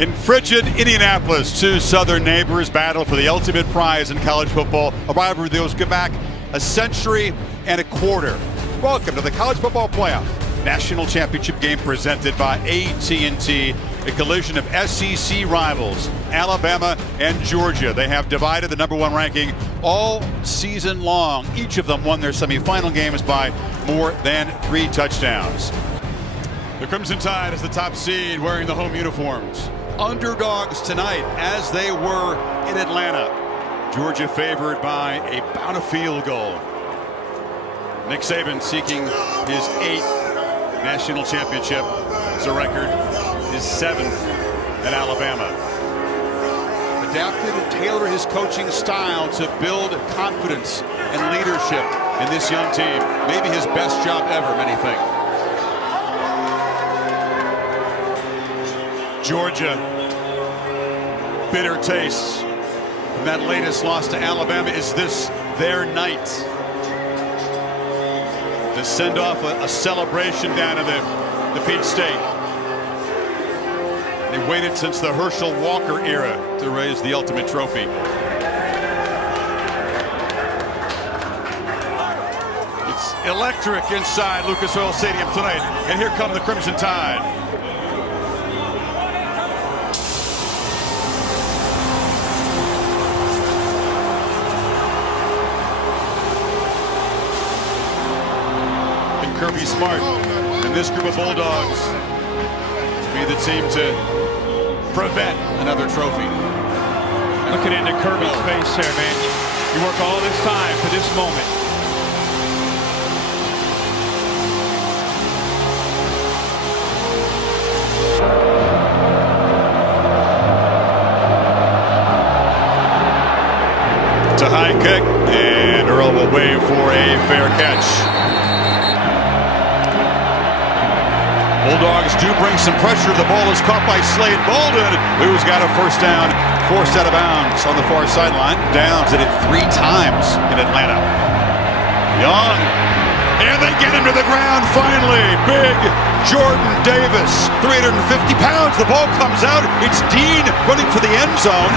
In frigid Indianapolis, two southern neighbors battle for the ultimate prize in college football, a rivalry that goes back a century and a quarter. Welcome to the College Football Playoff National Championship game presented by AT&T, a collision of SEC rivals, Alabama and Georgia. They have divided the number one ranking all season long. Each of them won their semifinal games by more than 3 touchdowns. The Crimson Tide is the top seed, wearing the home uniforms. Underdogs tonight, as they were in Atlanta. Georgia favored by about a field goal. Nick Saban seeking his 8th national championship as a record, his 7th at Alabama. Adapted and tailored his coaching style to build confidence and leadership in this young team. Maybe his best job ever, many think. Georgia, bitter taste from that latest loss to Alabama. Is this their night to send off a celebration down to the Peach State? They waited since the Herschel Walker era to raise the ultimate trophy. It's electric inside Lucas Oil Stadium tonight, and here come the Crimson Tide. Kirby Smart and this group of Bulldogs be the team to prevent another trophy. Looking into Kirby's face there, man. You work all this time for this moment. It's a high kick, and Earl will wave for a fair catch. Bulldogs do bring some pressure. The ball is caught by Slade Bolden, who's got a first down, forced out of bounds on the far sideline. Downs did it 3 times in Atlanta. Young, and they get him to the ground finally. Big Jordan Davis, 350 pounds. The ball comes out. It's Dean running for the end zone,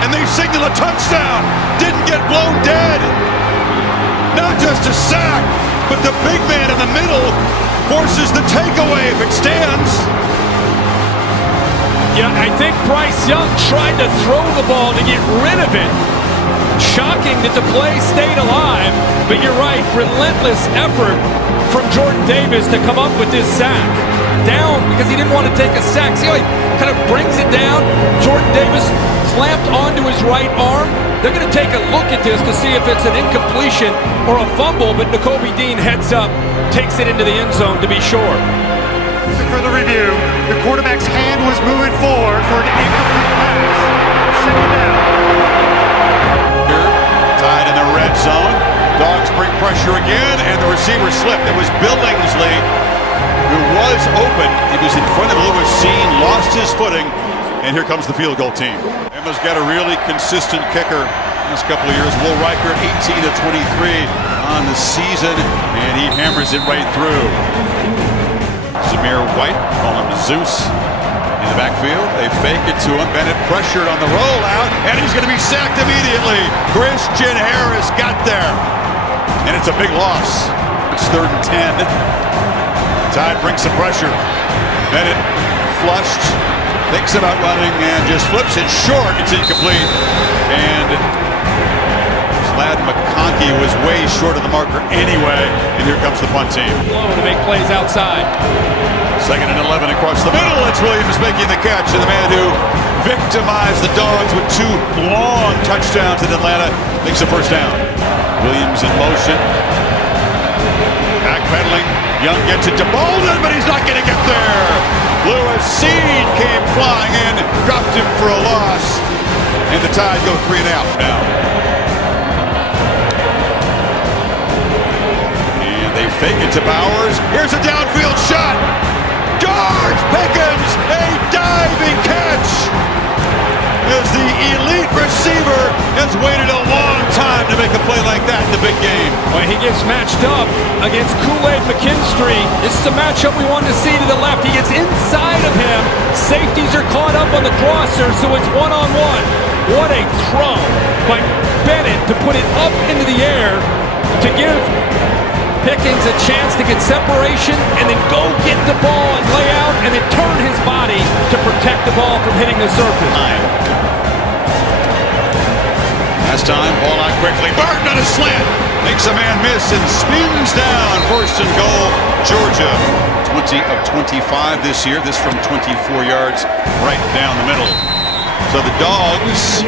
and they signal a touchdown. Didn't get blown dead. Not just a sack, but the big man in the middle forces the takeaway if it stands. Yeah, I think Bryce Young tried to throw the ball to get rid of it. Shocking that the play stayed alive, but you're right, relentless effort from Jordan Davis to come up with this sack. Down because he didn't want to take a sack. See how he kind of brings it down? Jordan Davis clamped onto his right arm. They're going to take a look at this to see if it's an incompletion or a fumble, but Nakobe Dean heads up, takes it into the end zone to be sure. For the review, the quarterback's hand was moving forward for an incomplete pass. Second down. Here, tied in the red zone. Dogs bring pressure again, and the receiver slipped. It was Billingsley who was open. He was in front of Lewis Cine, lost his footing, and here comes the field goal team. Emma's got a really consistent kicker this couple of years. Will Riker, 18 of 23 on the season, and he hammers it right through. Zamir White, call him Zeus, in the backfield. They fake it to him. Bennett pressured on the rollout, and he's going to be sacked immediately. Christian Harris got there, and it's a big loss. It's 3rd and 10. Tide brings some pressure. Bennett flushed, thinks about running, and just flips it short. It's incomplete. And Ladd McConkey was way short of the marker anyway. And here comes the punt team. To make plays outside. 2nd and 11 across the middle. It's Williams making the catch. And the man who victimized the Dogs with 2 long touchdowns in Atlanta makes a first down. Williams in motion. Backpedaling. Young gets it to Bolden, but he's not going to get there. Lewis Cine came flying in, dropped him for a loss. And the Tide go 3 and out now. And they fake it to Bowers. Here's a downfield shot. George Pickens, a diving catch. As the elite receiver has waited a long time to make a play like that in the big game. Well, he gets matched up against Kool-Aid McKinstry. This is a matchup we wanted to see to the left. He gets inside of him. Safeties are caught up on the crosser, so it's one-on-one. What a throw by Bennett to put it up into the air to give Pickens a chance to get separation and then go get the ball and lay out and then turn his body to protect the ball from hitting the surface. Last time, ball out quickly. Barton on a slant. Makes a man miss and spins down. First and goal, Georgia. 20 of 25 this year. This from 24 yards right down the middle. So the Dogs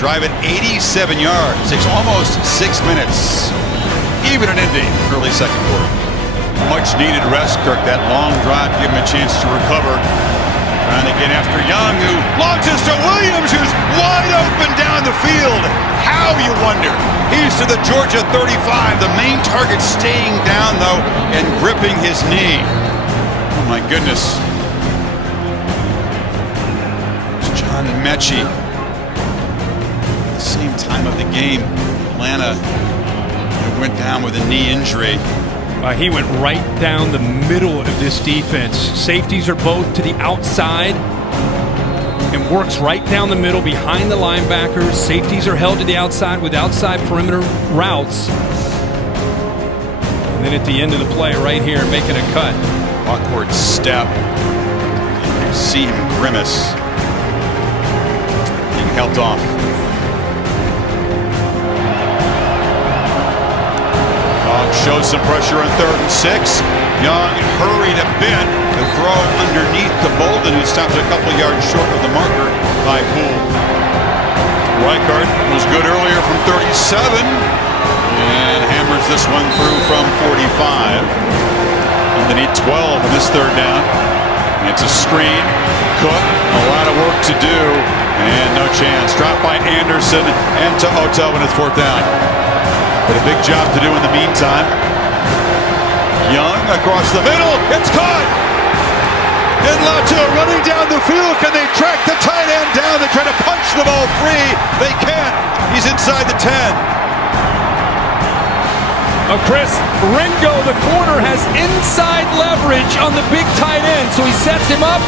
drive it 87 yards. Takes almost 6 minutes. Even an ending early second quarter. Much needed rest, Kirk. That long drive give him a chance to recover. Trying to get after Young, who launches to Williams, who's wide open down the field. How, you wonder? He's to the Georgia 35. The main target staying down, though, and gripping his knee. Oh, my goodness. It's John Mechie. At the same time of the game, Atlanta went down with a knee injury. He went right down the middle of this defense. Safeties are both to the outside and works right down the middle behind the linebackers. Safeties are held to the outside with outside perimeter routes. And then at the end of the play right here, making a cut. Awkward step. You see him grimace. Being helped off. Shows some pressure on 3rd and 6. Young hurried a bit to throw underneath to Bolden, who stops a couple yards short of the marker by Poole. Reichard was good earlier from 37 and hammers this one through from 45. And they need 12 in this 3rd down. It's a screen. Cook, a lot of work to do, and no chance. Dropped by Anderson and to Oto when it's 4th down. But a big job to do in the meantime. Young across the middle. It's caught. And Latu running down the field. Can they track the tight end down? They try to punch the ball free. They can't. He's inside the 10. Chris, Ringo, the corner, has inside leverage on the big tight end. So he sets him up,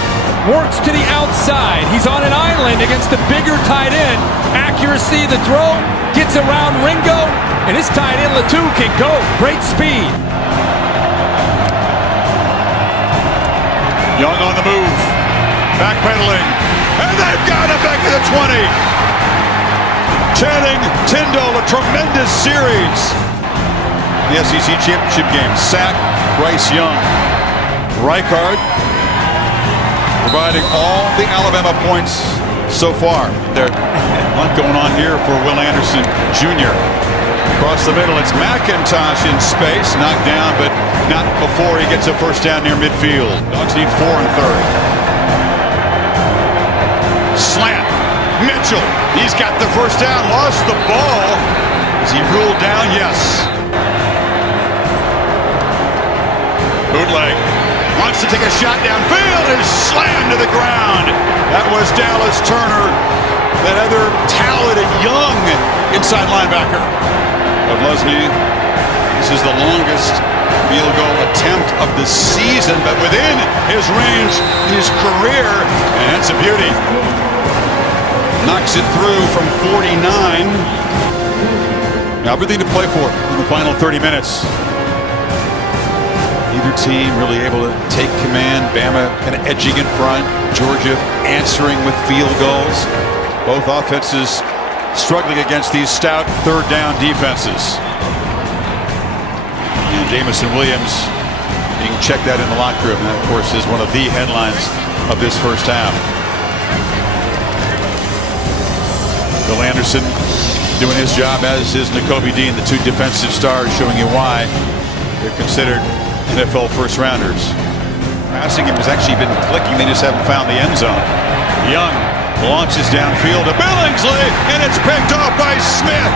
works to the outside. He's on an island against the bigger tight end. Accuracy, the throw, gets around Ringo. And his tight end, Latu, can go. Great speed. Young on the move. Backpedaling. And they've got him back to the 20. Channing Tindall, a tremendous series. The SEC championship game. Sack, Bryce Young. Reichard providing all the Alabama points so far. There's a lot going on here for Will Anderson Jr. Across the middle, it's McIntosh in space, knocked down, but not before he gets a first down near midfield. Dogs need 4 and 3rd. Slant, Mitchell, he's got the first down, lost the ball. Is he ruled down? Yes. Bootleg wants to take a shot downfield and slammed to the ground. That was Dallas Turner, that other talented young inside linebacker. Of Leslie, this is the longest field goal attempt of the season, but within his range in his career, and it's a beauty. Knocks it through from 49. Everything to play for in the final 30 minutes. Either team really able to take command. Bama kind of edging in front. Georgia answering with field goals. Both offenses struggling against these stout 3rd down defenses. And Jamison Williams being checked out in the locker room. That, of course, is one of the headlines of this first half. Will Anderson doing his job, as is Nakobe Dean, the 2 defensive stars, showing you why they're considered NFL first-rounders. Passing game has actually been clicking. They just haven't found the end zone. Young launches downfield to Billingsley, and it's picked off by Smith.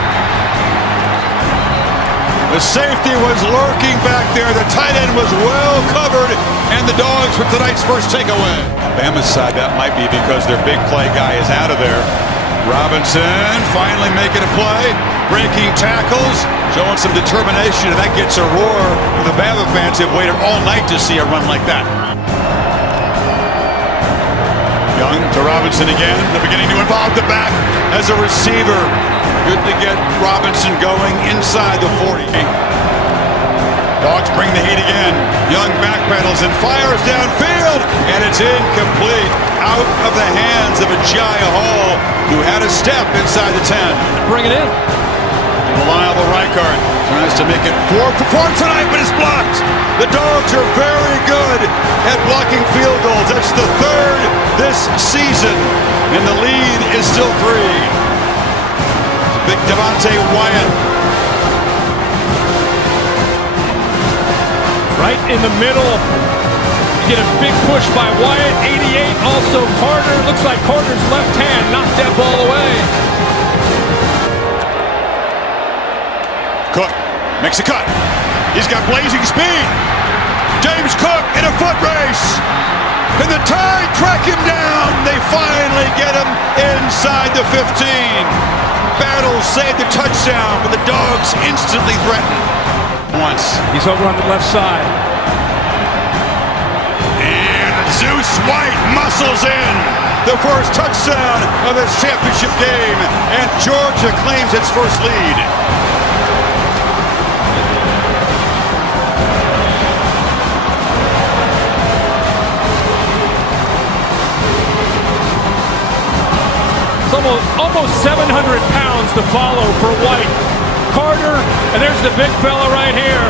The safety was lurking back there. The tight end was well covered, and the Dogs with tonight's first takeaway. Bama's side, that might be because their big play guy is out of there. Robinson finally making a play. breaking tackles, showing some determination, and that gets a roar. The Bama fans have waited all night to see a run like that. Young to Robinson again. They're beginning to involve the back as a receiver. Good to get Robinson going inside the 40. Dogs bring the heat again. Young backpedals and fires downfield, and it's incomplete. Out of the hands of Agiye Hall, who had a step inside the 10. Bring it in. Reliable Reichard tries to make it 4 for 4 tonight, but it's blocked. The Dogs are very good at blocking field goals. That's the 3rd this season, and the lead is still 3. Big Devonte Wyatt. Right in the middle. You get a big push by Wyatt. 88, also Carter. Looks like Carter's left hand knocked that ball away. Cook makes a cut. He's got blazing speed. James Cook in a foot race. And the Tide track him down. They finally get him inside the 15. Battles saved the touchdown, but the Dogs instantly threatened. Once. He's over on the left side. And Zeus White muscles in. The first touchdown of his championship game. And Georgia claims its first lead. It's almost 700 pounds to follow for White. Carter, and there's the big fella right here.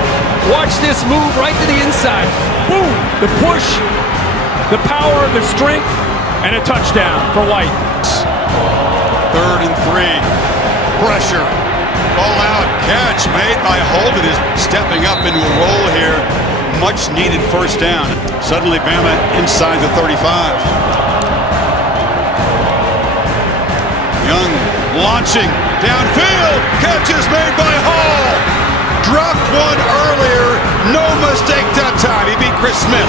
Watch this move right to the inside. Boom! The push, the power, the strength, and a touchdown for White. 3rd and 3. Pressure. Ball out. Catch made by Holden is stepping up into a roll here. Much needed first down. Suddenly Bama inside the 35. Young launching downfield. Catch is made by Hall. Dropped one earlier. No mistake that time. He beat Chris Smith.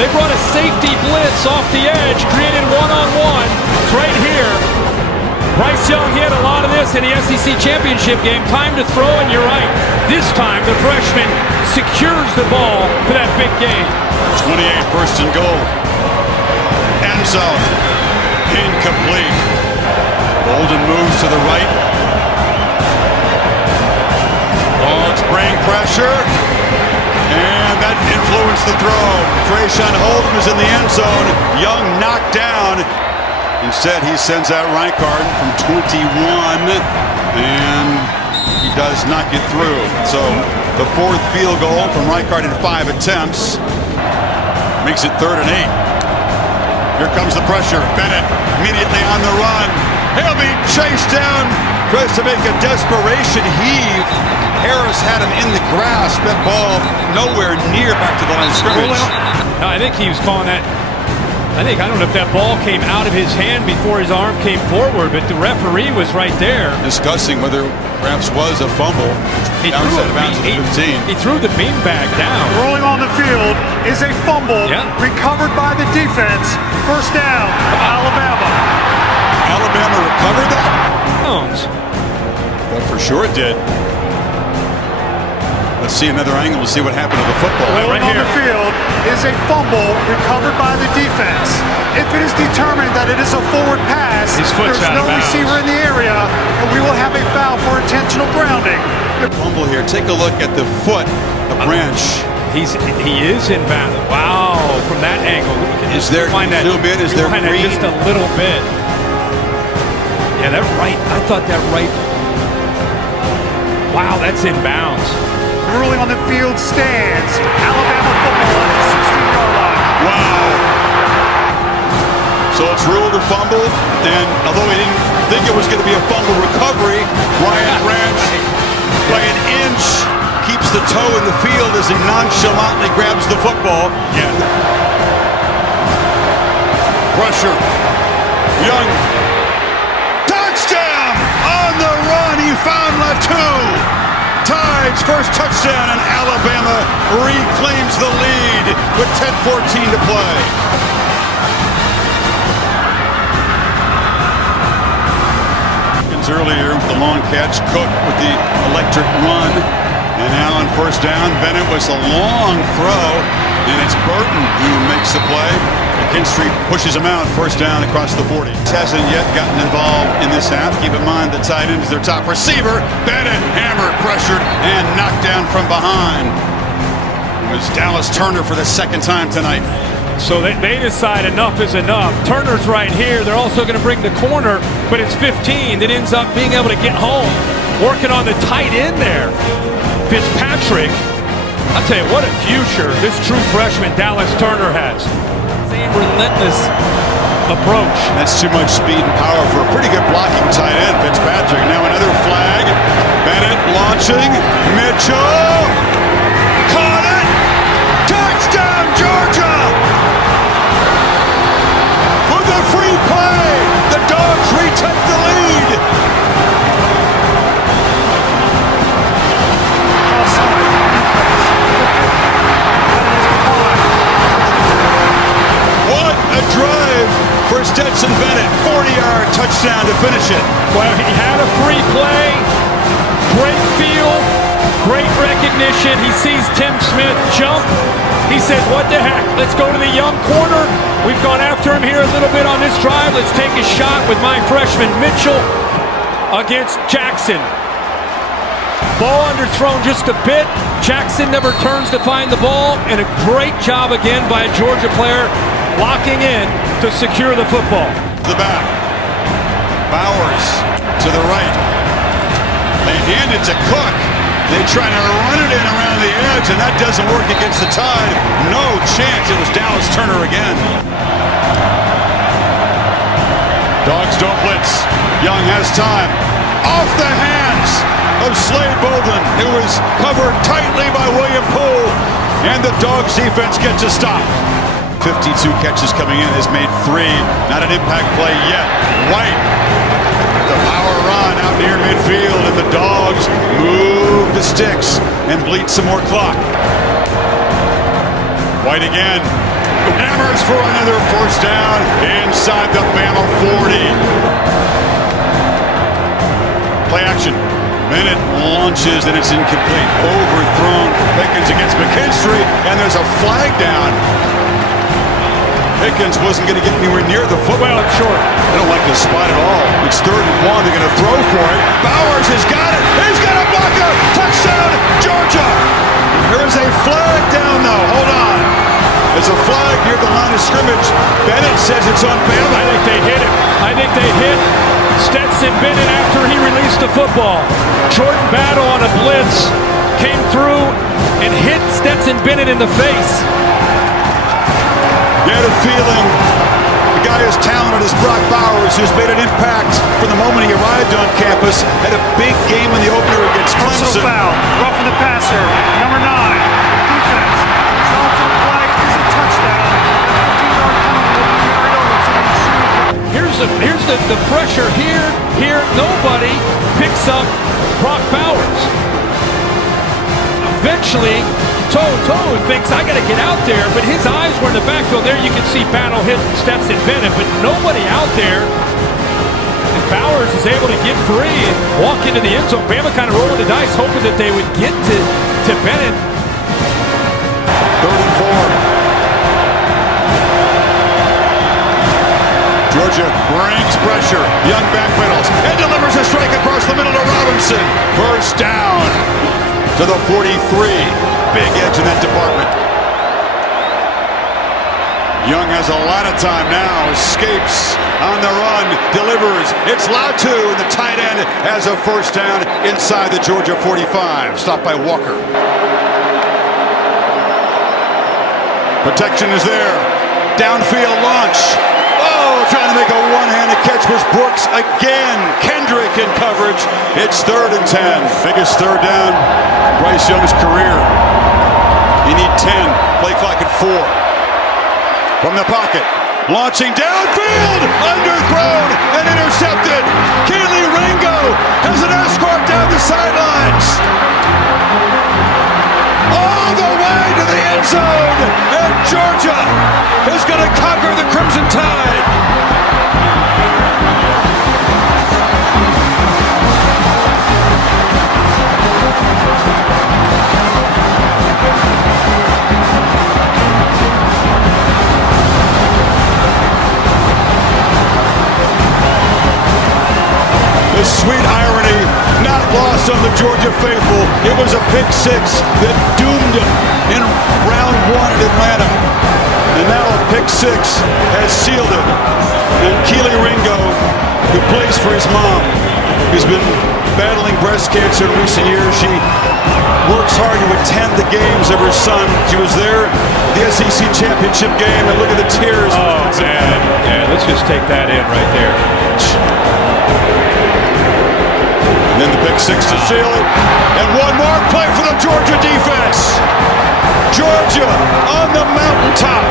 They brought a safety blitz off the edge, created one-on-one. It's right here. Bryce Young, he had a lot of this in the SEC championship game. Time to throw, and you're right. This time, the freshman secures the ball for that big game. 28, 1st and goal. End zone. Incomplete. Holden moves to the right. Dogs bring pressure. And that influenced the throw. Trayshawn Holden is in the end zone. Young knocked down. Instead, he sends out Reichard from 21. And he does not get through. So the 4th field goal from Reichard in 5 attempts makes it 3rd and 8. Here comes the pressure. Bennett immediately on the run. He'll be chased down. Tries to make a desperation heave. Harris had him in the grasp. That ball nowhere near back to the line of scrimmage. No, I think he was calling that. I don't know if that ball came out of his hand before his arm came forward, but the referee was right there. Discussing whether perhaps was a fumble. He threw the beanbag down. Rolling on the field is a fumble recovered by the defense. First down, Alabama. Alabama recovered that? That for sure it did. Let's see another angle to see what happened to the football. Rolling on the field is a fumble recovered by the defense. If it is determined that it is a forward pass, there's no receiver in the area, and we will have a foul for intentional grounding. Fumble here. Take a look at the foot of Branch. He is in bounds. Wow, from that angle. Is there zoom in? Is there green? Just a little bit. Yeah, that right. I thought that right. Wow, that's in bounds. Ruling on the field stands. Alabama football at the 16-yard line. Wow. So it's ruled a fumble, and although he didn't think it was going to be a fumble recovery, Ryan Branch, by an inch, keeps the toe in the field as he nonchalantly grabs the football. Pressure. Young. Touchdown! On the run, he found Latu. Tide's first touchdown, and Alabama reclaims the lead with 10:14 to play. Jones earlier with the long catch. Cook with the electric run. And now on first down, Bennett was a long throw. And it's Burton who makes the play. McKinstry pushes him out. First down across the 40. Hasn't yet gotten involved in this half. Keep in mind the tight end is their top receiver. Bennett hammered, pressured, and knocked down from behind. It was Dallas Turner for the second time tonight. So they decide enough is enough. Turner's right here. They're also going to bring the corner, but it's 15 that ends up being able to get home. Working on the tight end there. Fitzpatrick. I'll tell you what a future this true freshman Dallas Turner has. Same relentless approach. That's too much speed and power for a pretty good blocking tight end, Fitzpatrick. Now another flag. Bennett launching. Mitchell. Caught it. Touchdown, Georgia. With a free play. The Dogs retake the lead. What a drive for Stetson Bennett. 40-yard touchdown to finish it. Well, he had a free play. Great feel. Great recognition. He sees Tim Smith jump. He says, what the heck? Let's go to the young corner. We've gone after him here a little bit on this drive. Let's take a shot with my freshman Mitchell against Jackson. Ball underthrown just a bit. Jackson never turns to find the ball. And a great job again by a Georgia player locking in to secure the football. The back. Bowers to the right. They hand it to Cook. They try to run it in around the edge, and that doesn't work against the Tide. No chance. It was Dallas Turner again. Dogs don't blitz. Young has time. Off the hands of Slade Bolden, who was covered tightly by William Poole, and the Dogs defense gets a stop. 52 catches coming in, has made 3. Not an impact play yet. White, the power run out near midfield, and the Dogs move the sticks and bleed some more clock. White again, hammers for another first down inside the Bama 40. Play action. Bennett launches and it's incomplete. Overthrown. Pickens against McKinstry, and there's a flag down. Pickens wasn't going to get anywhere near the football. Well, short. I don't like this spot at all. It's 3rd and 1. They're going to throw for it. Bowers has got it. He's got a blocker. Touchdown, Georgia. There is a flag down, though. Hold on. There's a flag near the line of scrimmage. Bennett says it's on Bama. I think they hit it. I think they hit Stetson Bennett after he released the football. Jordan Battle on a blitz came through and hit Stetson Bennett in the face. You had a feeling the guy as talented as Brock Bowers, who's made an impact from the moment he arrived on campus, had a big game in the opener against Clemson. Also foul, roughing the passer, number 9. Defense. Results in flag is a touchdown. Here's the pressure here. Nobody picks up Brock Bowers. Eventually, Toe thinks, I got to get out there, but his eyes were in the backfield. There you can see Battle hit Stetson Bennett, but nobody out there. And Bowers is able to get free and walk into the end zone. Bama kind of rolling the dice, hoping that they would get to Bennett. 3rd and 4. Georgia brings pressure. Young backpedals and delivers a strike across the middle to Robinson. First down to the 43. Big edge in that department. Young has a lot of time now. Escapes on the run. Delivers. It's Latu, and the tight end has a first down inside the Georgia 45. Stopped by Walker. Protection is there. Downfield launch. Oh, trying to make a one-handed catch was Brooks again. Kendrick in coverage. It's 3rd and 10. Biggest third down Bryce Young's career. You need 10. Play clock at 4. From the pocket. Launching downfield. Underthrown and intercepted. Keely Ringo has an escort down the sidelines. All the way to the end zone. And Georgia is going to conquer the Crimson Tide. lost on the Georgia faithful. It was a pick six that doomed them in round one in Atlanta. And now a pick six has sealed it. And Kelee Ringo, who plays for his mom, who's been battling breast cancer in recent years. She works hard to attend the games of her son. She was there at the SEC championship game, and look at the tears. Oh, man. Yeah, let's just take that in right there. And then the pick six to seal it. And one more play for the Georgia defense. Georgia on the mountaintop.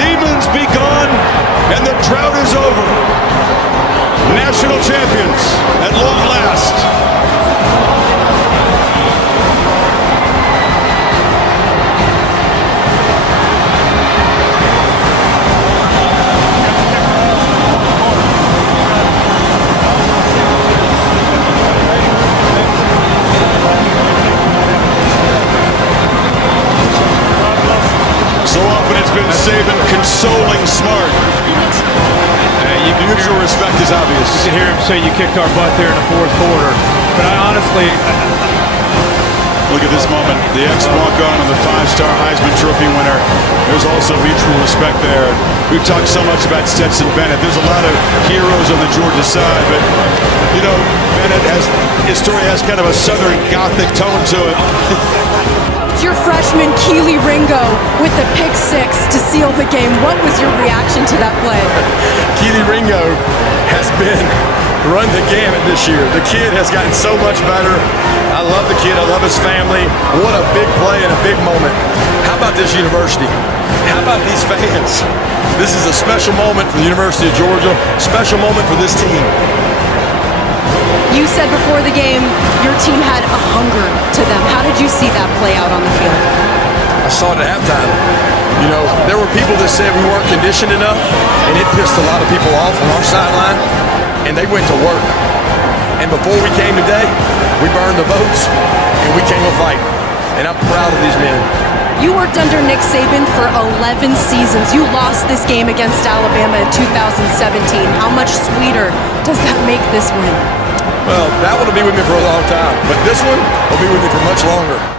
Demons be gone, and the drought is over. National champions at long last. So often it's been Saban consoling Smart. Mutual respect is obvious. You can hear him say you kicked our butt there in the fourth quarter. But I honestly... Look at this moment. The ex-walk-on and the five-star Heisman Trophy winner. There's also mutual respect there. We talked so much about Stetson Bennett. There's a lot of heroes on the Georgia side, but, you know, Bennett his story has kind of a Southern Gothic tone to it. Your freshman Kelee Ringo with the pick six to seal the game. What was your reaction to that play? Kelee Ringo has been run the gamut this year. The kid has gotten so much better. I love the kid. I love his family. What a big play and a big moment. How about this university? How about these fans? This is a special moment for the University of Georgia. Special moment for this team. You said before the game your team had a hunger to them. How did you see that play out on the field? I saw it at halftime. You know, there were people that said we weren't conditioned enough, and it pissed a lot of people off on our sideline, and they went to work. And before we came today, we burned the boats, and we came to fight. And I'm proud of these men. You worked under Nick Saban for 11 seasons. You lost this game against Alabama in 2017. How much sweeter does that make this win? Well, that one will be with me for a long time, but this one will be with me for much longer.